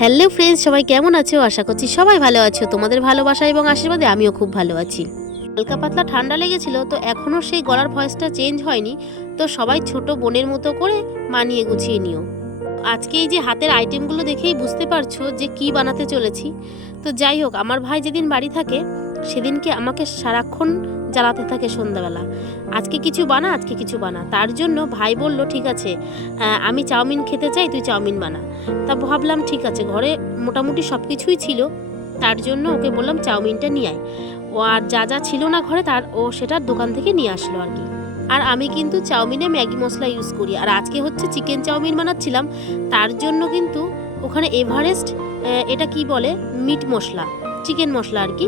Hello friends, সবাই কেমন আছো? আশা করছি সবাই ভালো আছো। তোমাদের ভালোবাসা এবং আশীর্বাদে আমিও খুব ভালো আছি। হালকা পাতলা ঠান্ডা লেগেছিল, তো এখনও সেই গলার ভয়েসটা চেঞ্জ হয়নি। তো সবাই ছোট বোনের মতো করে মানিয়ে গুছিয়ে নিও। আজকে এই যে হাতের আইটেমগুলো দেখেই বুঝতে পারছো যে কি বানাতে চলেছি। তো যাই হোক, আমার ভাই যেদিন বাড়ি থাকে সেদিনকে আমাকে সারাক্ষণ জ্বালাতে থাকে সন্ধ্যাবেলা, আজকে কিছু বানা, আজকে কিছু বানা। তার জন্য ভাই বলল ঠিক আছে, আমি চাউমিন খেতে চাই, তুই চাউমিন বানা। তা ভাবলাম ঠিক আছে, ঘরে মোটামুটি সব কিছুই ছিল, তার জন্য ওকে বললাম চাউমিনটা নিয়ে আয়। ও আর যা যা ছিল না ঘরে তার ও সেটা দোকান থেকে নিয়ে আসলো আর কি। আর আমি কিন্তু চাউমিনে ম্যাগি মশলা ইউজ করি, আর আজকে হচ্ছে চিকেন চাউমিন বানাচ্ছিলাম। তার জন্য কিন্তু ওখানে এভারেস্ট এটা কি বলে, মিট মশলা, চিকেন মশলা আর কি,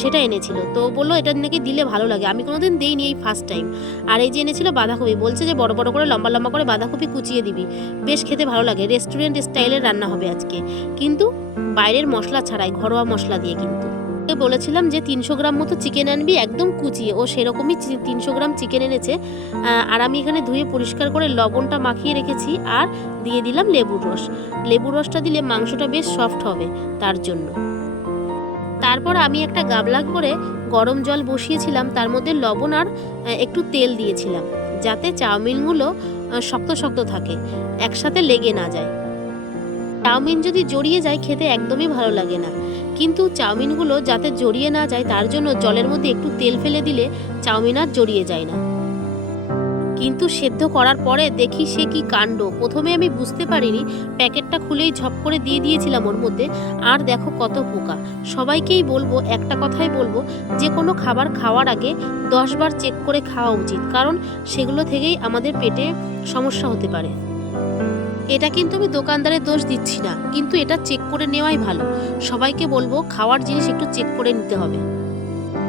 সেটা এনেছিল। তো বললো এটা নাকি দিলে ভালো লাগে, আমি কোনোদিন দিইনি, এই ফার্স্ট টাইম। আর এই যে এনেছিল বাঁধাকপি, বলছে যে বড় বড় করে লম্বা লম্বা করে বাঁধাকপি কুচিয়ে দিবি, বেশ খেতে ভালো লাগে, রেস্টুরেন্ট স্টাইলের রান্না হবে আজকে, কিন্তু বাইরের মশলা ছাড়াই, ঘরোয়া মশলা দিয়ে। কিন্তু বলেছিলাম যে 300 গ্রাম মতো চিকেন আনবি একদম কুচিয়ে, ও সেরকমই 300 গ্রাম চিকেন এনেছে। আর আমি এখানে ধুয়ে পরিষ্কার করে লবণটা মাখিয়ে রেখেছি, আর দিয়ে দিলাম লেবুর রস। লেবুর রসটা দিলে মাংসটা বেশ সফট হবে, তার জন্য। তারপর আমি একটা গামলা করে গরম জল বসিয়েছিলাম, তার মধ্যে লবণ আর একটু তেল দিয়েছিলাম, যাতে চাউমিনগুলো শক্ত শক্ত থাকে, একসাথে লেগে না যায়। চাউমিন যদি জড়িয়ে যায় খেতে একদমই ভালো লাগে না, কিন্তু চাউমিনগুলো যাতে জড়িয়ে না যায় তার জন্য জলের মধ্যে একটু তেল ফেলে দিলে চাউমিন আর জড়িয়ে যায় না। কিন্তু সেদ্ধ করার পরে দেখি সে কি কাণ্ড, প্রথমে আমি বুঝতে পারিনি, প্যাকেটটা খুলেই ঝপ করে দিয়ে দিয়েছিলাম ওর মধ্যে, আর দেখো কত পোকা। সবাইকেই বলবো, একটা কথাই বলবো, যে কোনো খাবার খাওয়ার আগে 10 বার চেক করে খাওয়া উচিত, কারণ সেগুলো থেকেই আমাদের পেটে সমস্যা হতে পারে। এটা কিন্তু আমি দোকানদারের দোষ দিচ্ছি না, কিন্তু এটা চেক করে নেওয়াই ভালো। সবাইকে বলবো খাওয়ার জিনিস একটু চেক করে নিতে হবে।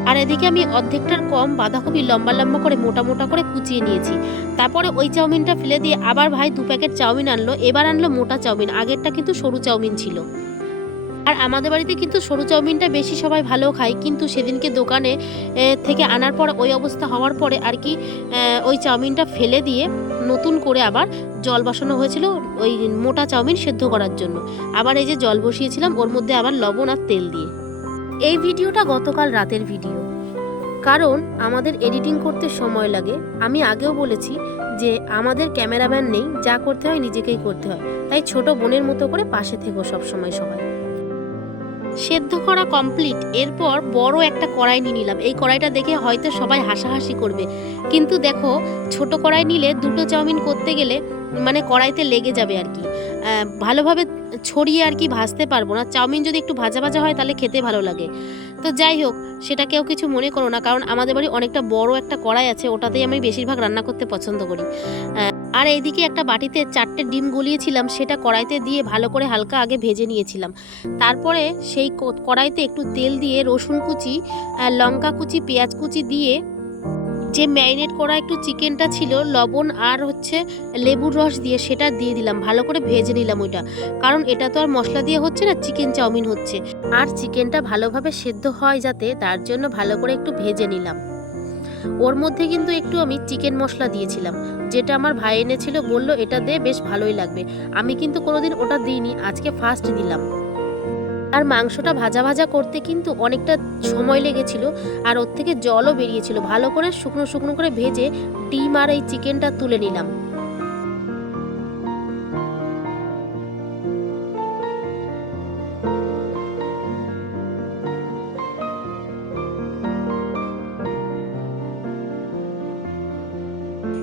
আর এদিকে আমি অর্ধেকটার কম বাঁধাকপি লম্বা লম্বা করে মোটা মোটা করে কুচিয়ে নিয়েছি। তারপরে ওই চাউমিনটা ফেলে দিয়ে আবার ভাই 2 প্যাকেট চাউমিন আনলো, এবার আনলো মোটা চাউমিন, আগেরটা কিন্তু সরু চাউমিন ছিল। আর আমাদের বাড়িতে কিন্তু সরু চাউমিনটা বেশি সবাই ভালো খায়, কিন্তু সেদিনকে দোকানে থেকে আনার পর ওই অবস্থা হওয়ার পরে আর কি, ওই চাউমিনটা ফেলে দিয়ে নতুন করে আবার জল বসানো হয়েছিল ওই মোটা চাউমিন সেদ্ধ করার জন্য। আবার এই যে জল বসিয়েছিলাম ওর মধ্যে আবার লবণ আর তেল দিয়ে। এই ভিডিওটা গতকাল রাতের ভিডিও, কারণ আমাদের এডিটিং করতে সময় লাগে। আমি আগেও বলেছি যে আমাদের ক্যামেরাম্যান নেই, যা করতে হয় নিজেকেই করতে হয়, তাই ছোট বোনের মতো করে পাশে থেকো সবসময় সবাই। সেদ্ধ করা কমপ্লিট, এরপর বড় একটা কড়াই নিয়ে নিলাম। এই কড়াইটা দেখে হয়তো সবাই হাসাহাসি করবে, কিন্তু দেখো ছোট কড়াই নিলে দুটো চাউমিন করতে গেলে মানে কড়াইতে লেগে যাবে আর কি, ভালোভাবে ছড়িয়ে আর কি ভাজতে পারবো না। চাউমিন যদি একটু ভাজা ভাজা হয় তাহলে খেতে ভালো লাগে। তো যাই হোক, সেটা কেউ কিছু মনে করো না, কারণ আমাদের বাড়ি অনেকটা বড় একটা কড়াই আছে, ওটাতেই আমি বেশিরভাগ রান্না করতে পছন্দ করি। আর এইদিকে একটা বাটিতে 4টে ডিম গলিয়েছিলাম, সেটা কড়াইতে দিয়ে ভালো করে হালকা আগে ভেজে নিয়েছিলাম। তারপরে সেই কড়াইতে একটু তেল দিয়ে রসুন কুচি, লঙ্কা কুচি, পেঁয়াজ কুচি দিয়ে যে ম্যারিনেট করা একটু চিকেনটা ছিল, লবণ আর হচ্ছে লেবুর রস দিয়ে সেটা দিয়ে দিলাম, ভালো করে ভেজে নিলাম ওইটা, কারণ এটা তো আর মশলা দিয়ে হচ্ছে না, চিকেন চাউমিন হচ্ছে, আর চিকেনটা ভালোভাবে সেদ্ধ হয় যাতে, তার জন্য ভালো করে একটু ভেজে নিলাম। ওর মধ্যে কিন্তু একটু আমি চিকেন মশলা দিয়েছিলাম, যেটা আমার ভাই এনেছিল, বলল এটা দে, বেশ ভালোই লাগবে। আমি কিন্তু কোনোদিন ওটা দিইনি, আজকে ফার্স্ট দিলাম। আর মাংসটা ভাজা ভাজা করতে কিন্তু অনেকটা সময় লেগেছিল, আর ওর থেকে জলও বেরিয়েছিল। ভালো করে শুকনো শুকনো করে ভেজে ডিম আর এই চিকেনটা তুলে নিলাম।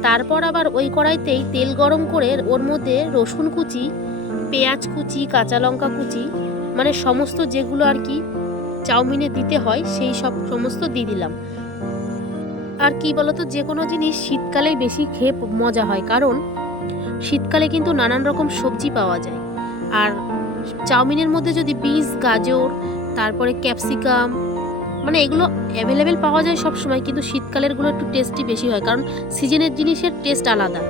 তারপর আবার ওই কড়াইতেই তেল গরম করে ওর মধ্যে রসুন কুচি, পেঁয়াজ কুচি, কাঁচা লঙ্কা কুচি, মানে সমস্ত যেগুলো আর কি চাউমিনে দিতে হয় সেই সব সমস্ত দিয়ে দিলাম। আর কি বলতো, যে কোনো জিনিস শীতকালেই বেশি খেয়ে মজা হয়, কারণ শীতকালে কিন্তু নানান রকম সবজি পাওয়া যায়। আর চাউমিনের মধ্যে যদি বিনস, গাজর, তারপরে ক্যাপসিকাম, মানে এগুলো অ্যাভেলেবেল পাওয়া যায় সব সময়, কিন্তু শীতকালেরগুলো একটু টেস্টি বেশি হয়, কারণ সিজনের জিনিসের টেস্ট আলাদা।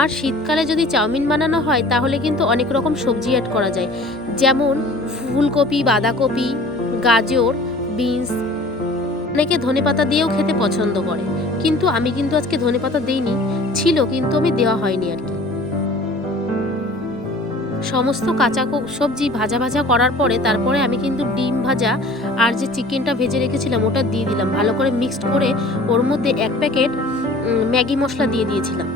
আর শীতকালে যদি চাউমিন বানানো হয় তাহলে কিন্তু অনেক রকম সবজি অ্যাড করা যায়, যেমন ফুলকপি, বাঁধাকপি, গাজর, বিনস, অনেকে ধনেপাতা দিয়েও খেতে পছন্দ করে, কিন্তু আমি কিন্তু আজকে ধনেপাতা দিইনি, ছিল কিন্তু আমি দেওয়া হয়নি আর কি। সমস্ত কাঁচা সবজি ভাজা ভাজা করার পরে তারপরে আমি কিন্তু ডিম ভাজা আর যে চিকেনটা ভেজে রেখেছিলাম ওটা দিয়ে দিলাম, ভালো করে মিক্সড করে ওর মধ্যে 1 প্যাকেট ম্যাগি মশলা দিয়ে দিয়েছিলাম।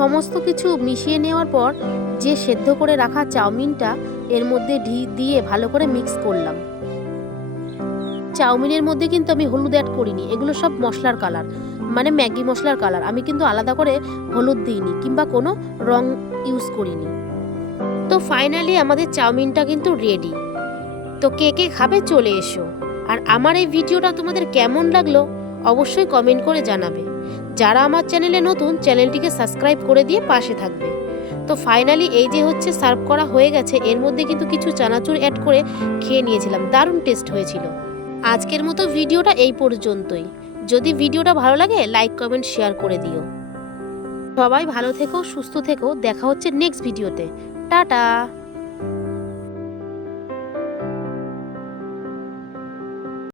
সমস্ত কিছু মিশিয়ে নেওয়ার পর যে সেদ্ধ করে রাখা চাউমিনটা এর মধ্যে দিয়ে ভালো করে মিক্স করলাম। চাউমিনের মধ্যে কিন্তু আমি হলুদ অ্যাড করিনি, এগুলো সব মশলার কালার, মানে ম্যাগি মশলার কালার। আমি কিন্তু আলাদা করে হলুদ দিইনি কিংবা কোনো রং ইউজ করিনি। তো ফাইনালি আমাদের চাউমিনটা কিন্তু রেডি। তো কে কে খাবে চলে এসো। আর আমার এই ভিডিওটা তোমাদের কেমন লাগলো অবশ্যই কমেন্ট করে জানাবে। যারা আমার চ্যানেলে নতুন, চ্যানেলটিকে সাবস্ক্রাইব করে দিয়ে পাশে থাকবে। তো ফাইনালি এই যে হচ্ছে সার্ভ করা হয়ে গেছে, এর মধ্যে কিন্তু কিছু চানাচুর অ্যাড করে খেয়ে নিয়েছিলাম, দারুণ টেস্ট হয়েছিল। আজকের মতো ভিডিওটা এই পর্যন্তই। যদি ভিডিওটা ভালো লাগে লাইক কমেন্ট শেয়ার করে দিও। সবাই ভালো থেকো, সুস্থ থেকো, দেখা হচ্ছে নেক্সট ভিডিওতে। টাটা।